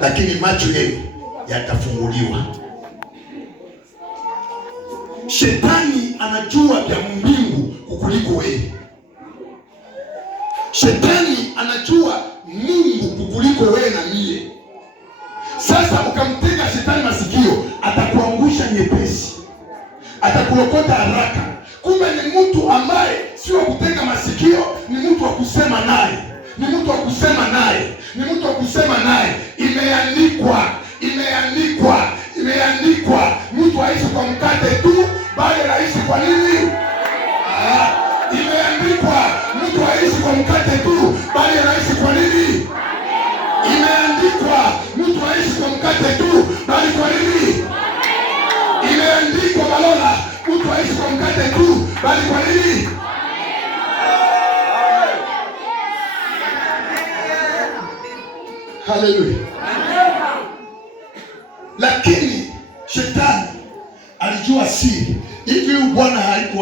lakini macho yenu yatafunguliwa. Shetani anajua vya mbingu kukuliko wewe. Shetani anajua Mungu kukuliko wewe na mie. Sasa ukamtega shetani masikio, atakuangusha nyepesi, atakulokota haraka. Kumbe ni mtu ambaye sio kutega masikio, ni mtu wa kusema naye, ni mtu wa kusema naye, ni mtu wa kusema naye. Imeandikwa, imeandikwa, imeandikwa, mtu aishi kwa mkate tu, bali anaishi kwa nini? Imeandikwa, mtu aishi kwa mkate tu, bali anaishi kwa nini? Imeandikwa, mtu aishi kwa mkate tu, bali kwa nini? Imeandikwa Balola, mtu aishi kwa mkate tu, bali kwa nini? Haleluya. Lakini shetani alijua siri. Hivi Bwana haikuwa